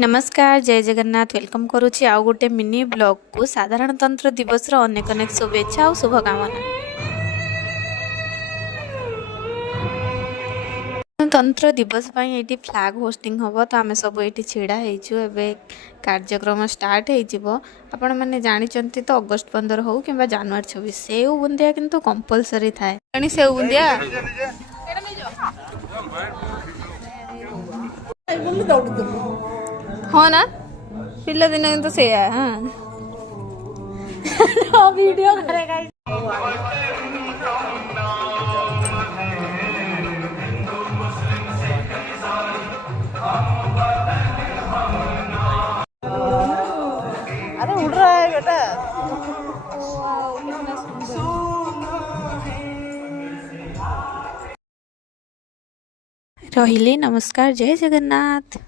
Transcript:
नमस्कार जय जगन्नाथ वेलकम करुच्ची आउ गोटे मिनी ब्लॉग को साधारणतंत्र दिवस अनेक अनेक शुभेच्छा और शुभकामना। तंत्र दिवस ये फ्लैग होस्टिंग हम तो आम सब ये छिड़ा हो कार्यक्रम स्टार्ट आपण मैंने जानते तो अगस्ट 15 हो कि जनवरी 26 सेव बुंदिया किंतु कंपलसरी थाए सेव बुंदिया हाँ ना पिला दिन तो से हाँ वीडियो करेगा अरे उड़ रहा है बेटा रहिले नमस्कार जय जगन्नाथ।